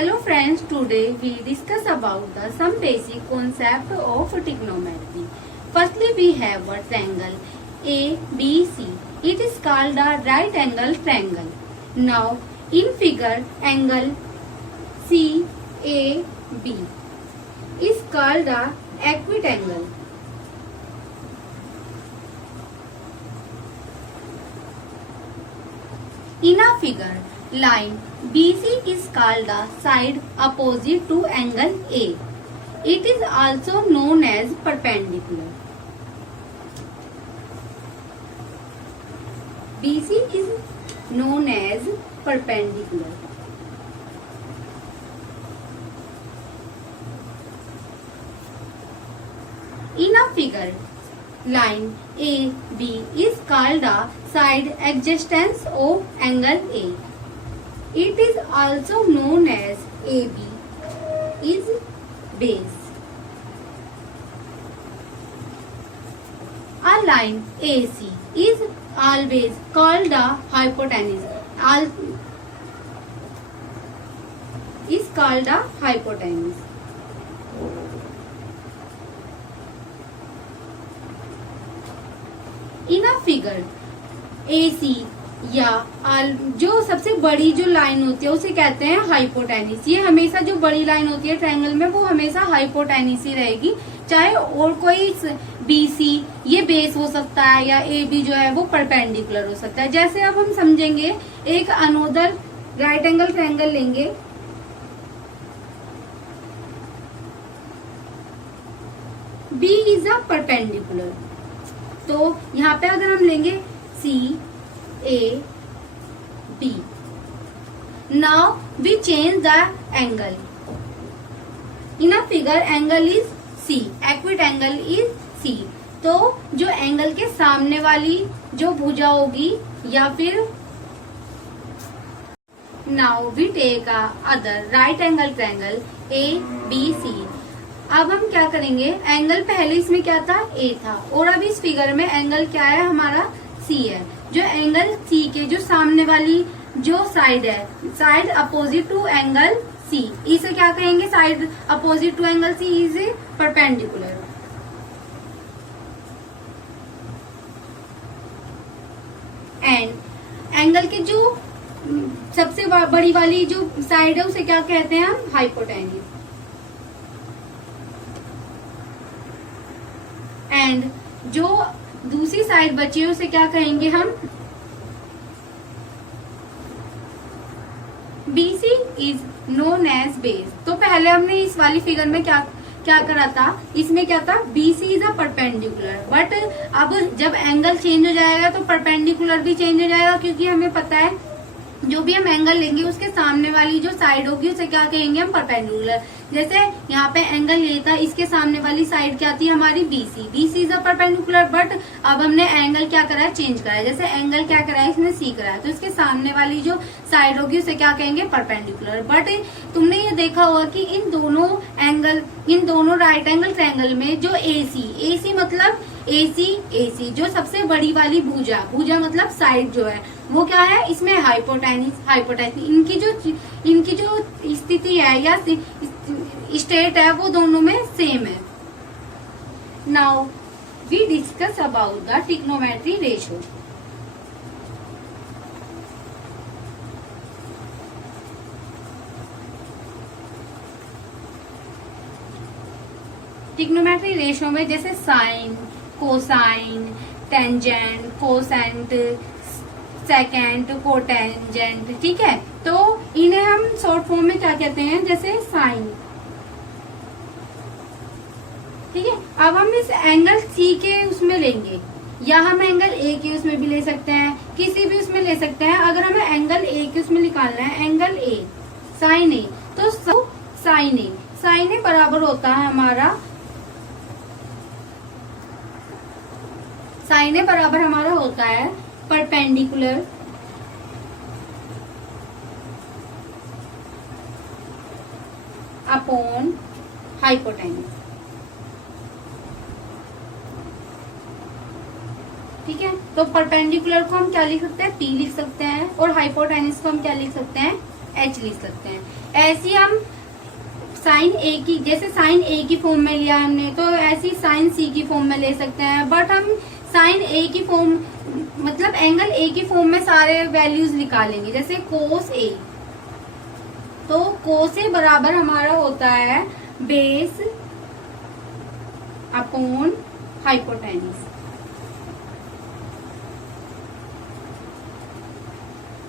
Hello friends, today we discuss about the some basic concept of trigonometry. Firstly, we have a triangle ABC. It is called a right angle triangle. Now, in figure, angle CAB is called a equitangle. In a figure, line BC is called the side opposite to angle A. It is also known as perpendicular. BC is known as perpendicular. In a figure, line AB is called the side adjacent of angle A. It is also known as AB is base. A line AC is always called the hypotenuse. Is called the hypotenuse. In a figure, AC या जो सबसे बड़ी जो line होती है उसे कहते हैं हाइपोटेनिस. ये हमेशा जो बड़ी लाइन होती है ट्रायंगल में वो हमेशा हाइपोटेनिस ही रहेगी. चाहे और कोई BC ये बेस हो सकता है या AB जो है वो परपेंडिकुलर हो सकता है. जैसे अब हम समझेंगे, एक अनोदर राइट एंगल ट्रायंगल लेंगे. B is a perpendicular. तो यहाँ पे अगर हम लेंगे CAB, now we change the angle. In a figure, angle is C, equitangle is C. तो जो एंगल के सामने वाली जो भुजा होगी या फिर now we take a other right angle triangle ABC. अब हम क्या करेंगे, एंगल पहले इसमें क्या था, A था, और अब इस फिगर में एंगल क्या है हमारा, C है. जो एंगल C के जो सामने वाली जो साइड है, side opposite to angle C, इसे क्या कहेंगे, side opposite to angle C is a perpendicular. And angle के जो सबसे बड़ी वाली जो साइड है उसे क्या कहते हैं हम, हाइपोटेन्यूज. एंड जो दूसरी साइड बची है उसे क्या कहेंगे हम, BC is known as base. तो पहले हमने इस वाली फिगर में क्या करा था, इसमें क्या था, BC is a perpendicular. But अब जब एंगल चेंज हो जाएगा तो परपेंडिकुलर भी चेंज हो जाएगा, क्योंकि हमें पता है जो भी हम एंगल लेंगे उसके सामने वाली जो साइड होगी उसे क्या कहेंगे हम, परपेंडिकुलर. जैसे यहाँ पे एंगल ये था, इसके सामने वाली साइड क्या थी हमारी, BC is a perpendicular. But अब हमने एंगल क्या करा है, चेंज करा है. जैसे एंगल क्या करा है, इसने C करा है, तो इसके सामने वाली जो साइड होगी उसे क्या कहेंगे, परपेंडिकुलर. बट तुमने ये देखा होगा कि इन दोनों राइट एंगल ट्रायंगल में जो AC मतलब AC जो सबसे बड़ी वाली भुजा मतलब साइड जो है वो क्या है, इसमें हाइपोटेनिस इनकी जो स्थिति है या स्टेट है वो दोनों में सेम है. Now we discuss about the trigonometry ratio. Trigonometry ratio में जैसे sine, cosine, tangent, cosecant, secant, cotangent, ठीक है. तो इन्हें हम शॉर्ट फॉर्म में क्या कहते हैं, जैसे साइन, ठीक है. अब हम इस एंगल C के उसमें लेंगे, या हम एंगल A के उसमें भी ले सकते हैं, किसी भी उसमें ले सकते हैं. अगर हमें एंगल A के उसमें निकालना है, एंगल A साइन A, तो साइन A बराबर होता है हमारा, साइन A बराबर हमारा होता है परपेंडिकुलर अपॉन हाइपोटेन्यूज. ठीक है, तो परपेंडिकुलर को हम क्या लिख सकते हैं, P लिख सकते हैं, और हाइपोटेनिस को हम क्या लिख सकते हैं, एच लिख सकते हैं। ऐसी हम साइन ए की, जैसे साइन ए की फॉर्म में लिया हमने, तो ऐसी साइन सी की फॉर्म में ले सकते हैं। बट हम साइन ए की फॉर्म मतलब एंगल ए की फॉर्म में सारे वैल्यूज निकालेंगे। जैसे कोस ए, तो कोस ए बराबर हमारा होता है बेस अपॉन हाइपोटेनिस।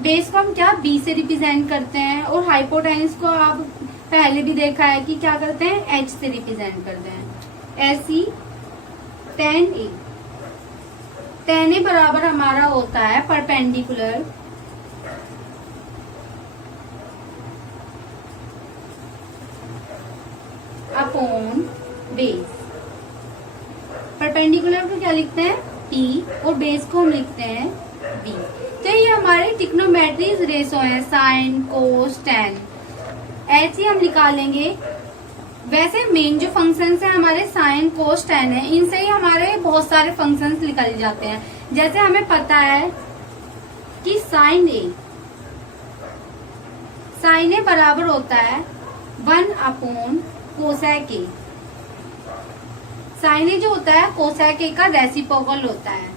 बेस को हम क्या बी से रिप्रेजेंट करते हैं, और हाइपोटेनिस को आप पहले भी देखा है कि क्या करते हैं, एच से रिप्रेजेंट करते हैं। ऐसी टेन ए, टेन ए बराबर हमारा होता है परपेंडिकुलर अपॉन बेस। परपेंडिकुलर को क्या लिखते हैं, पी, और बेस को हम लिखते हैं बी। तो ये हमारे ट्रिग्नोमेट्री रेशो है, साइन कोस टेन। ऐसे हम निकालेंगे। वैसे मेन जो फंक्शंस है हमारे साइन कोस टेन है, इनसे ही हमारे बहुत सारे फंक्शंस निकल जाते हैं। जैसे हमें पता है कि साइन ए बराबर होता है 1 अपॉन कोसेक ए। साइन ए जो होता है कोसेक ए का रेसिप्रोकल होता है।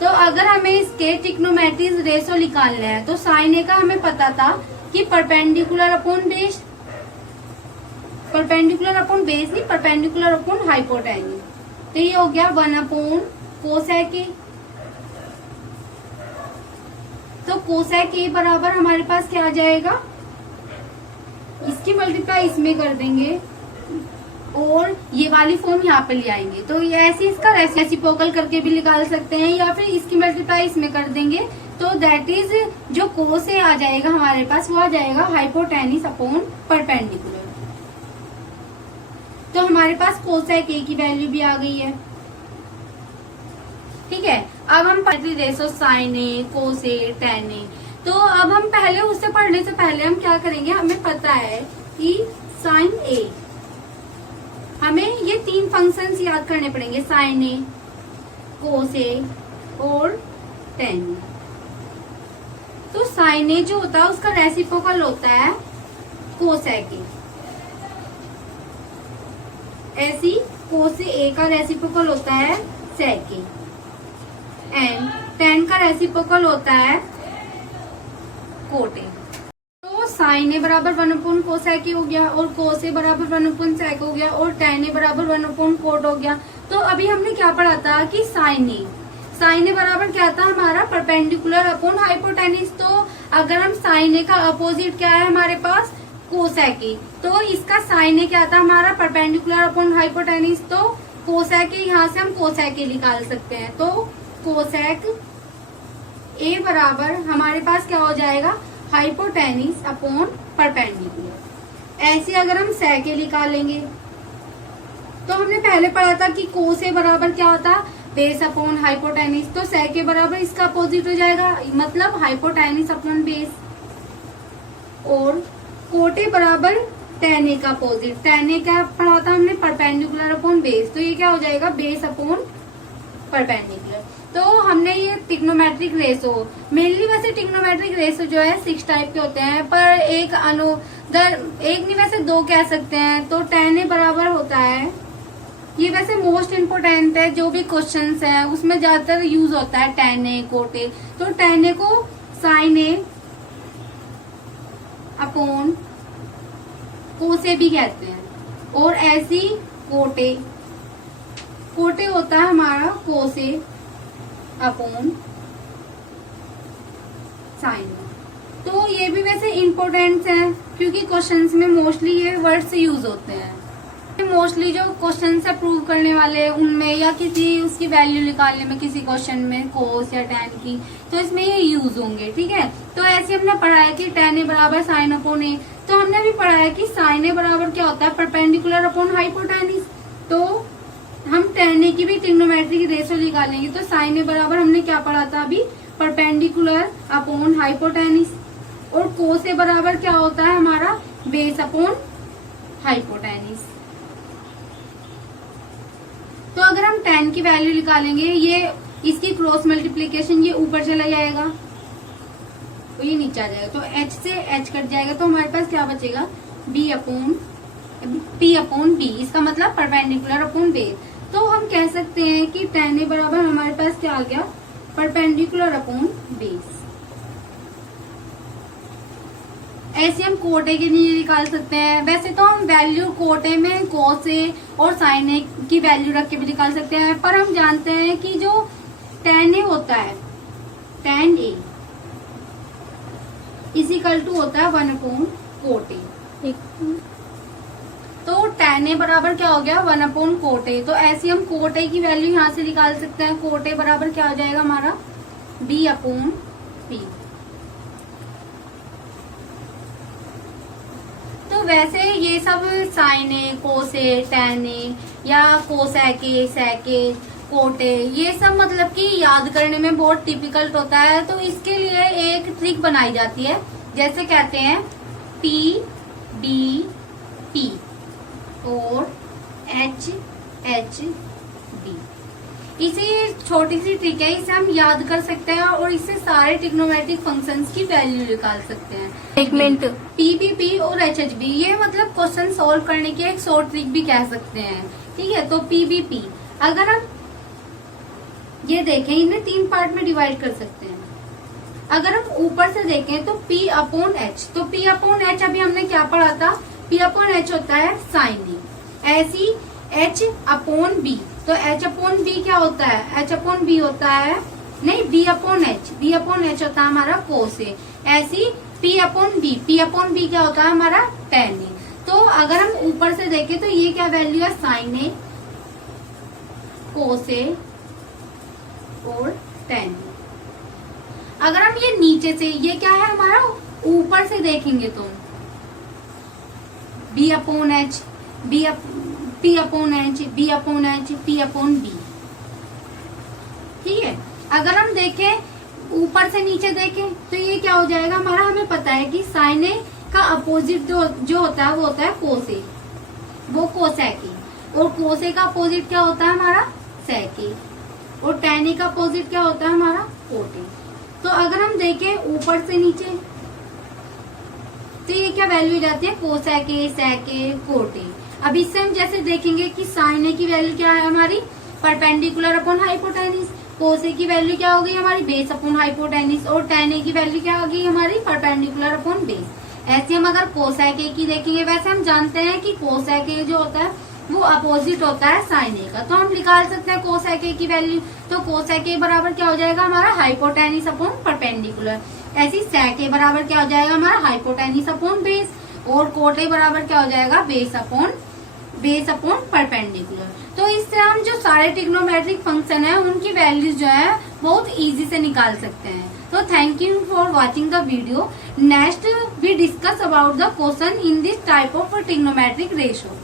तो अगर हमें इसके ट्रिग्नोमेट्री रेशो निकालने हैं, तो साइन ए का हमें पता था कि perpendicular upon base, perpendicular upon base नहीं, परपेंडिकुलर अपॉन हाइपोटेन्यूज। तो ये हो गया 1 अपॉन कोसेक ए। तो कोसेक ए बराबर हमारे पास क्या आ जाएगा, इसकी मल्टीप्लाई इसमें कर देंगे और ये वाली फॉर्म यहाँ पे ले आएंगे। तो ये ऐसे इसका रेसिप्रोकल करके भी निकाल सकते हैं, या फिर इसकी मल्टीप्लाई इसमें कर देंगे। तो दैट इज जो कोस ए आ जाएगा हमारे पास, वो आ जाएगा हाइपोटेनिस अपॉन परपेंडिकुलर। तो हमारे पास कोसेक ए की वैल्यू भी आ गई है। ठीक है, अब हम रेशो साइन ए, कोस ए, टेन ए। तो अब हम पहले उससे पढ़ने से पहले हम क्या करेंगे, हमें पता है कि साइन ए, हमें ये 3 फंक्शंस याद करने पड़ेंगे, साइन ए, कोस ए और टेन ए। तो साइन ए जो होता है उसका रेसिप्रोकल होता है कोसेक ए। ऐसी कोस ए का रेसिप्रोकल होता है सेक ए, एंड टेन का रेसिप्रोकल होता है कोट ए। तो साइन ए बराबर 1 अपॉन कोसेक ए हो गया, और कोस ए बराबर 1 अपॉन सेक हो गया, और टेन ए बराबर 1 अपॉन कोट हो गया। तो अभी हमने क्या पढ़ा था कि साइन ए बराबर क्या था हमारा, परपेंडिकुलर अपॉन हाइपोटेनिस। तो अगर हम साइन ए का अपोजिट क्या है हमारे पास, कोसेक ए, तो इसका साइन ए क्या था हमारा, परपेंडिकुलर अपॉन हाइपोटेनिस। तो कोसेक ए, यहाँ से हम कोसेक ए निकाल सकते हैं। तो कोसेक ए बराबर हमारे पास क्या हो जाएगा, हाइपोटेनिस अपॉन परपेंडिकुलर। ऐसे अगर हम सेक ए निकालेंगे, तो हमने पहले पढ़ा था कि कोस ए बराबर क्या होता, बेस अपॉन हाइपोटेनिस। तो सेक ए बराबर इसका अपोजिट हो जाएगा, मतलब हाइपोटेनिस अपॉन बेस। और कोट ए बराबर टेन ए का अपोजिट, टेन ए क्या पढ़ा था हमने, परपेंडिकुलर अपॉन बेस। तो ये क्या हो जाएगा, बेस अपॉन परपेंडिकुलर। तो हमने ये ट्रिग्नोमेट्रिक रेशो, मेनली वैसे ट्रिग्नोमेट्रिक रेशो जो है 6 टाइप के होते हैं, पर एक नहीं वैसे 2 कह सकते हैं। तो टेन ए बराबर होता है, ये वैसे मोस्ट इम्पोर्टेंट है, जो भी क्वेश्चंस है उसमें ज्यादातर यूज होता है टेन ए, कोट ए। तो टेन ए को साइन ए अपॉन कोस ए भी कहते हैं, और ऐसी कोट ए होता है हमारा कोस ए अपॉन साइन ए। तो ये भी वैसे इम्पोर्टेंट है, क्योंकि क्वेश्चंस में मोस्टली ये वर्ड्स यूज होते हैं। मोस्टली जो क्वेश्चन से प्रूव करने वाले उनमें, या किसी उसकी वैल्यू निकालने में किसी क्वेश्चन में कोस या टेन की, तो इसमें ये यूज होंगे। ठीक है, तो ऐसे हमने पढ़ा है कि टेन ए बराबर साइन अपॉन ए। तो हमने भी पढ़ा है कि साइन ए बराबर क्या होता है, परपेंडिकुलर अपॉन हाइपोटेनिस। तो हम टेन ए की भी ट्रिग्नोमेट्रिक रेशो निकालेंगे। तो साइन ए बराबर हमने क्या पढ़ा था अभी, परपेंडिकुलर अपॉन हाइपोटेनिस। और कोस ए बराबर क्या होता है हमारा, बेस अपॉन हाइपोटेनिस। तो अगर हम टेन की वैल्यू निकालेंगे, ये इसकी क्रॉस मल्टीप्लीकेशन ये ऊपर चला जाएगा, तो ये नीचे आ जाएगा, तो h से h कट जाएगा, तो हमारे पास क्या बचेगा, p अपॉन b, इसका मतलब परपेंडिकुलर अपॉन बेस। तो हम कह सकते हैं कि tan a बराबर हमारे पास क्या आ गया, परपेंडिकुलर अपॉन बेस। ऐसे हम कोट ए के लिए निकाल सकते हैं। वैसे तो हम वैल्यू कोट ए में cos a और sin a की वैल्यू रख के भी निकाल सकते हैं, पर हम जानते हैं कि जो tan a होता है, tan a इजिकल टू होता है 1 अपॉन कोट ए। तो tan a बराबर क्या हो गया, 1 अपॉन कोट ए। तो ऐसे हम कोट ए की वैल्यू यहाँ से निकाल सकते हैं। कोट ए बराबर क्या हो जाएगा हमारा, b अपॉन p। तो वैसे ये सब sign A, cos A, tan A या cosec A, sac A, cot A, ये सब मतलब कि याद करने में बहुत डिफिकल्ट होता है। तो इसके लिए एक ट्रिक बनाई जाती है, जैसे कहते हैं पी बी पी और एच एच बी। इसी छोटी सी ट्रिक है, इसे हम याद कर सकते हैं और इससे सारे ट्रिग्नोमेट्रिक फंक्शंस की वैल्यू निकाल सकते हैं। एक मिनट, पीबीपी और एचएचबी, ये मतलब क्वेश्चन सॉल्व करने की एक शॉर्ट ट्रिक भी कह सकते हैं। ठीक है, तो पीबीपी अगर हम ये देखें, इन्हें 3 पार्ट में डिवाइड कर सकते हैं। अगर हम ऊपर से देखें तो P अपॉन एच, तो P अपॉन एच अभी हमने क्या पढ़ा था, P अपॉन एच होता है साइन ए। ऐसी H अपॉन बी, तो H अपॉन बी क्या होता है, H अपॉन बी होता है, नहीं B upon H, B upon H होता है हमारा कोस ए। ऐसी P upon B, P upon B क्या होता है हमारा tan ए। तो अगर हम ऊपर से देखें तो ये क्या वैल्यू है, साइन ए, कोस ए और tan ए। अगर हम ये नीचे से, ये क्या है हमारा, ऊपर से देखेंगे तो B upon H, P upon H, B upon H, P upon B. ठीक है, अगर हम देखें ऊपर से नीचे देखें तो ये क्या हो जाएगा हमारा, हमें पता है कि साइन ए का अपोजिट जो होता है वो होता है कोस ए, वो कोसैक ए, और कोस ए का अपोजिट क्या होता है हमारा सैक ए, और tan ए का अपोजिट क्या होता है हमारा कोट ए। तो अगर हम देखें ऊपर से नीचे तो ये क्या वैल्यू हो जाती है, cosec A, sac A, cot A. अब इससे हम जैसे देखेंगे कि साइन ए की वैल्यू क्या है हमारी, परपेंडिकुलर अपॉन हाइपोटेनिस, कोस ए की वैल्यू क्या हो गई हमारी, बेस अपॉन हाइपोटेनिस, और tan ए की वैल्यू क्या हो गई हमारी, परपेंडिकुलर अपॉन बेस। ऐसे हम अगर कोसैक ए की देखेंगे, वैसे हम जानते हैं कि कोसैक ए जो होता है वो अपोजिट होता है साइन ए का, तो हम निकाल सकते हैं कोसैक ए की वैल्यू। तो कोसैक ए बराबर क्या हो जाएगा हमारा, हाइपोटेनिस अपॉन परपेंडिकुलर। ऐसी सैक ए बराबर क्या हो जाएगा हमारा, हाइपोटेनिस अपॉन बेस, और कोट ए बराबर क्या हो जाएगा, बेस अपॉन परपेंडिकुलर। तो इससे हम जो सारे ट्रिग्नोमेट्रिक फंक्शन है उनकी वैल्यूज जो है बहुत इजी से निकाल सकते हैं। तो thank you for watching the video. Next we discuss about the question in this type of trigonometric ratio.